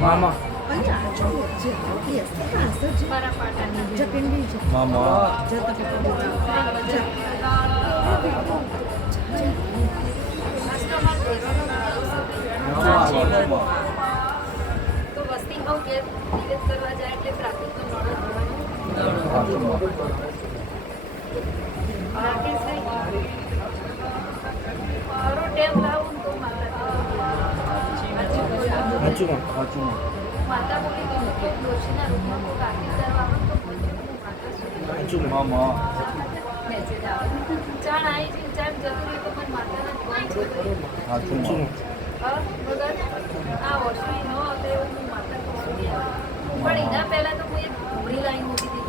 મામા તો વસ્તી બહુ નિવેદ કરવા જાય એટલે ટ્રાફિકનો નોડો મારો ટેમ લાવું તો માતા બોલી તો ડોશીના રૂમમાં કોઈ કાકી કરવા આવે તો મેસેજ આવે ચાણ આવી છે ચાણ જરૂરી તો પણ માતાના ફોન છે વગર આ ઓછું ન હતો એવું હું માતા કહું પણ એના પહેલા તો હું એક ઘોડી લાઈન મૂકી દીધી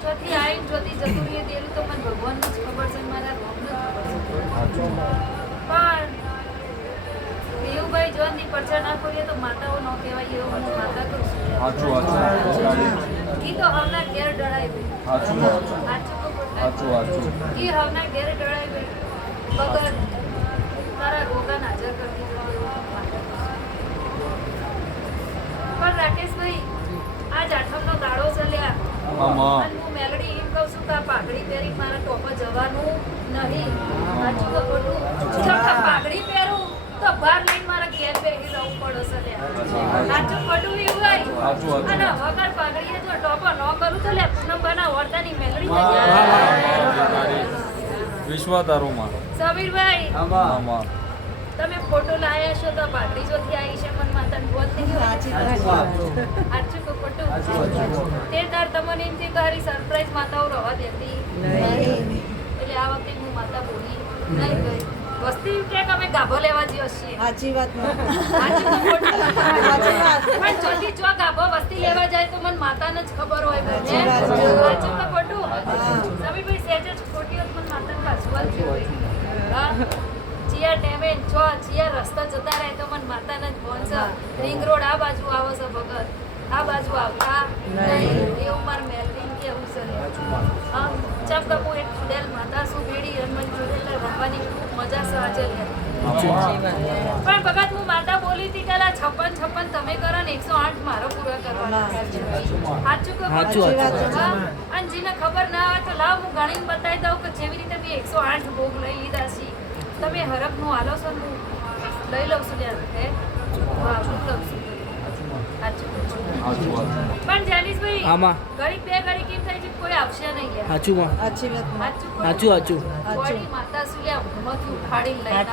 ચોથી આવીને ચોથી જરૂરી દેલું તો મને ભગવાનનું જ ખબર છે મારા રોગનું જ ખબર છે પણ દેવુભાઈ જોનની પરચા ના કરીએ તો માતાઓ ન કહેવાય એવું હું માતા કરું છું ઈ તો હમણાં ઘેર ડળાઈ ગઈ ઈ હમણાં ઘેર ડળાઈ ગઈ વગર તારા રોગાન હાજર કરતી પણ રાકેશભાઈ આજ આઠમનો દાડો ચાલ્યા અને હું મેલડી એમ કહું છું કે આ પાઘડી પહેરી મારા ટોપા જવાનું નહીં સાચું તો ખોટું જો પાઘડી પહેરું તો બહાર લઈને મારા ઘેર બેસી જવું પડશે સાચું ખોટું એવું અને વગર પાઘડીએ જો ટોપો ન કરું તો લે પૂનમ બના વર્તાની મેલડી વિશ્વાતારોમાં સમીરભાઈ તમે ફોટો લાયા છો તો પાઘડી જોથી આવી છે મન માતા બોલ નહીં સાચું તો ખોટું તે તાર તમને એમ કે ઘરી સરપ્રાઈઝ માતાઓ રહેવા દેતી એટલે આ વખતે હું માતા બોલી નહીં ગઈ વસ્તી કે અમે ગાભો લેવા જઈએ છીએ સાચી વાત પણ ચોથી ચો ગાભો વસ્તી લેવા જાય તો મને માતાને જ ખબર હોય સાચું તો ખોટું સમીરભાઈ સહેજ જ ખોટી હોત મને માતાને પાછું હોય ચિયા ટેમે છો ચિયા રસ્તા જતા રહે તો મને માતાને જ ફોન છે રિંગ રોડ આ બાજુ આવો છે ભગત આ બાજુ આવતા નહીં એવું મારે મેલડીન કેવું છે ચપ કપુ એક ખુદેલ માતા શું ભેડી અને મને જોડે રમવાની ખૂબ મજા છે આજે પણ ભગત હું માતા બોલી હતી કે 56 તમે કરો ને 108 મારો પૂરો કરવાનો સાચું કે અને જેને ખબર ના હોય તો લાવ હું ગણીને બતાવી દઉં કે જેવી રીતે મેં 108 ભોગ લઈ લીધા છે તમે હરખનું હાલો છો હું લઈ લઉં છું ત્યાં હા હું લઉં છું પણ જાનીશભાઈ ગરીબ બે ગરીબ કેમ થાય છે કોઈ આવશે નહીં બોડી માતા સુલ્યા હિંમતથી ઉઠાડી લઈને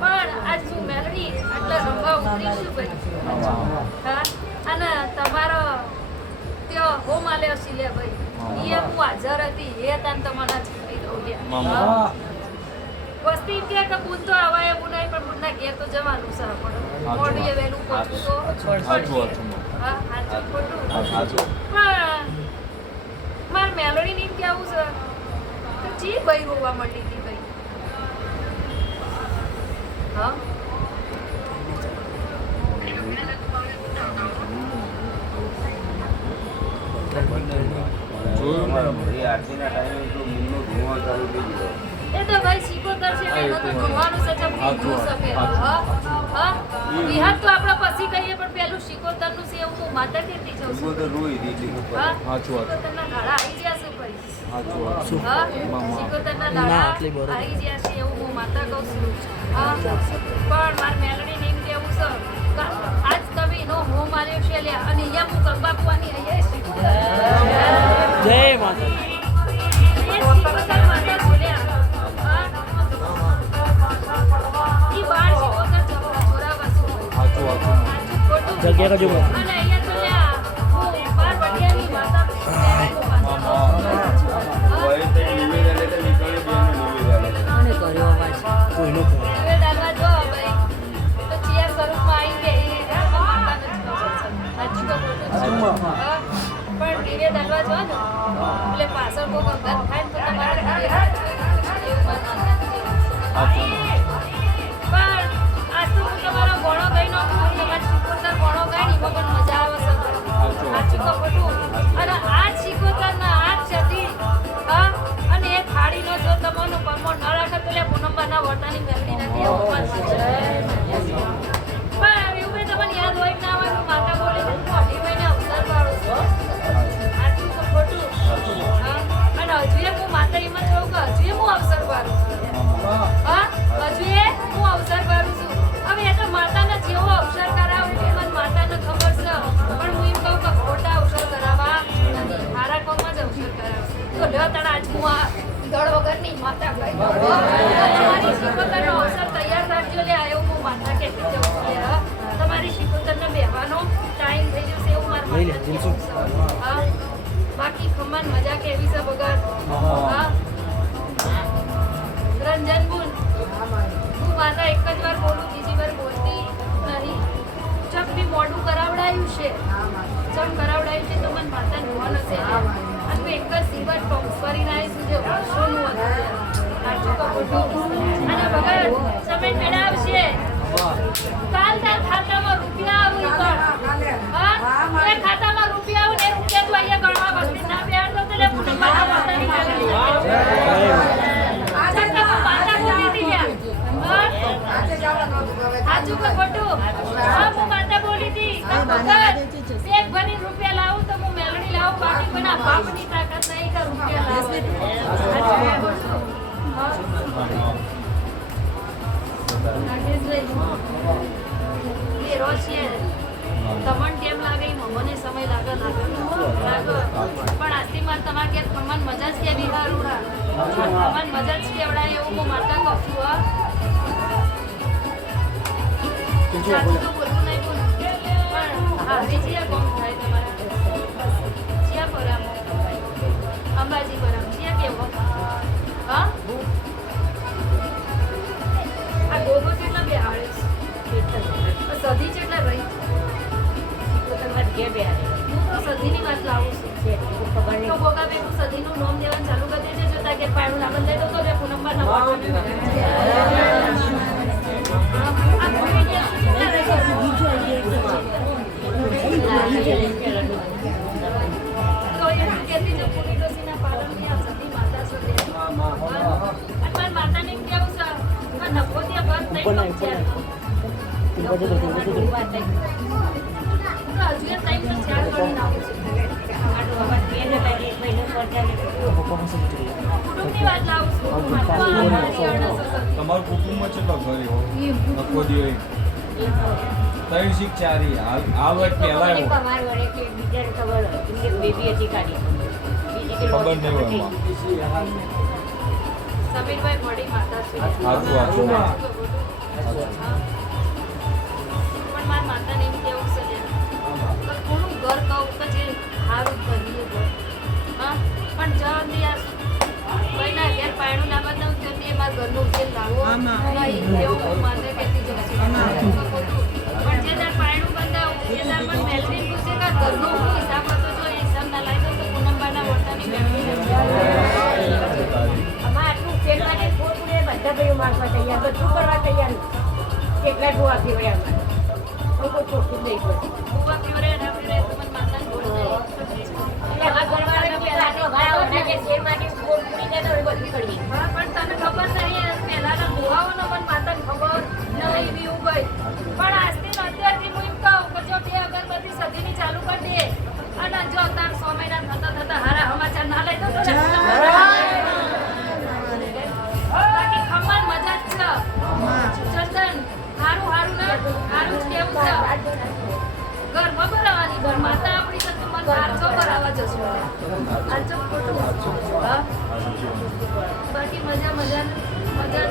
પણ આજ હું મેલડી એટલે રંગા ઉતરીશું ભાઈ હા અને તમારો ત્યાં હોમ આલ્યો છે લે ભાઈ એ હું હાજર હતી એ તાન તમારા છોડી દઉં લ્યા વસ્તી કે બુન તો આવા એવું નહીં પણ બુનના ઘેર તો જવાનું છે પણ મોઢીએ વહેલું પહોંચવું તો હા સાચું ખોટું પણ મારે મેલોડી ને કેવું છે તો જી ભાઈ રોવા માંડી હતી ભાઈ હા એ તો ભાઈ શીખોતર છે એનો તો જોવાનું છે કે ભૂલવું શકે હા વિહાર તો આપણે પછી કહીએ પણ પેલું શીખોતરનું છે એવું હું માતા કહેતી છું હા શીખોતરના દાડા આવી ગયા છે ભાઈ હા શીખોતરના દાડા આવી ગયા છે એવું હું માતા કહું છું હા પણ માર મેલડીને એમ કેવું છે આજ તમે એનો હોમ આવ્યો છે લ્યા અને અહીંયા હું કંબાપવાની અહીંયા શીખોતર જય માતા જગ્યા કજો અને અહીંયા તો લ્યા હું બાર બડિયાની માતા અને કર્યો અવાજ કોઈનો હવે દાદા જો ભાઈ તો ચિયા સ્વરૂપમાં આવી ગઈ પણ ધીરે દાદા જો ને એટલે પાછળ કોઈ ગંગત થાય તો તમારે પણ આજ તો હું તમારો ઘણો ગઈ નો તમારે શીખોતર ઘણો ગઈ ને એમાં પણ મજા આવે છે સાચું કહું હા બાકી ખમાન મજા કેવી છે બગર હા રંજન બોલ હું માતા એક જ વાર બોલું બીજી વાર બોલતી નહીં ચમ બી મોઢું કરાવડાયું છે ચમ કરાવડાયું છે તો મને માતા નોન હશે અને એક જ સિવટ પંપ કરીને આવીશું જે વર્ષોનું હતું અને બગર સમય મેળવશે કાલ તાર ખાતામાં રૂપિયા આવું હા એ ખાતામાં રૂપિયા આવું ને રૂપિયા તું અહીંયા ગણવા બગડી ના બેહાડતો તો લે પૂનમમાં પોતાની કાગળ માતા બોલી હતી ત્યાં સાચું કે ખોટું હા હું માતા બોલી હતી શેક ભરી રૂપિયા લાવું તો હું મેલડી લાવું બાકી કોઈના બાપની તાકાત નહીં કે રૂપિયા લાવું એ રોજ છે તમને કેમ લાગે મને સમય લાગે પણ આજથી મારે તમારે ઘેર તમને મજા જ કેવી હારું તમને મજા જ કેવડાય એવું હું માતા કહું છું સાચું તો બોલવું નહીં બોલું પણ હવે જ્યાં કોમ થાય તમારા જ્યાં પરામ અંબાજી પરામ જ્યાં કેવો હા આ ગોગો કેટલા બે આવે સધી જેટલા રહી હું તો સધીની વાત લાવું છું તો ગોગા બે હું સધીનું નામ દેવાનું ચાલુ કરી દેજે જો તાકે પાડું લાગન દે તો રે પૂનમમાં નવા તો એ કેતી જો પૂરી ડોસીના પાલનની આ સધી માતા છો દે અને માતાને કેવું છે નફો ત્યાં બંધ નહીં પહોંચ્યા તમારું કુટુંબમાં કેટલો ઘરે હો આખો દિવસ 3 શીખ 4 હાલ વાત પહેલા આવ્યો ખબર નહીં હોય સમીરભાઈ મોડી માતા છે હાચું પણ મારા માતાને એમ કેવું છે કે કોનું ઘર કહું કે જે સારું કરીએ ઘર હા પણ જવાની આ કોઈના ઘેર પાયણું ના બતાવું તો તે મારા ઘરનો ઉકેલ લાવો નહીં એવું હું માને કહેતી જઉં છું પણ જે તાર પાયણું બંધાવું એ તાર પણ મેલવી પૂછે કે ઘરનો શું હિસાબ હતો જો એ હિસાબ ના લાવી દો તો પૂનમબાના વર્તાની મેળવી આટલું ફેર માટે થોડું બધા ભાઈઓ મારવા તૈયાર બધું કરવા તૈયાર કેટલા ડોવા પીવડ્યા કોઈ કોઈ ચોખ્ખું નહીં પડે બુવા પીવરે ના પીવરે તો મને માતાને બોલ દે એટલે આ ઘરવાળા પેલા આટલો ભાઈ આવતા કે શેર માટે ફોન પૂરી જાય તો બધું કરી હા પણ તને ખબર નહીં પહેલાના બુવાઓનો મને માતાને ખબર નહીં બીવું ગઈ પણ આજથી અત્યારથી હું એમ કહું કે જો બે અગરબત્તી સદીની ચાલુ કરી દે અને જો તાર 100 મહિના થતા થતા હારા સમાચાર ના લઈ દો તો બાકી ખમણ મજા જ છે ચંદન હારું હારું ના હારું જ કેવું છે ઘરમાં ભરાવાની ઘર માતા આપણી તો મન આરજો ભરાવા જશો આરજો ખોટું હા બાકી મજા મજા મજા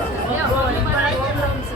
છે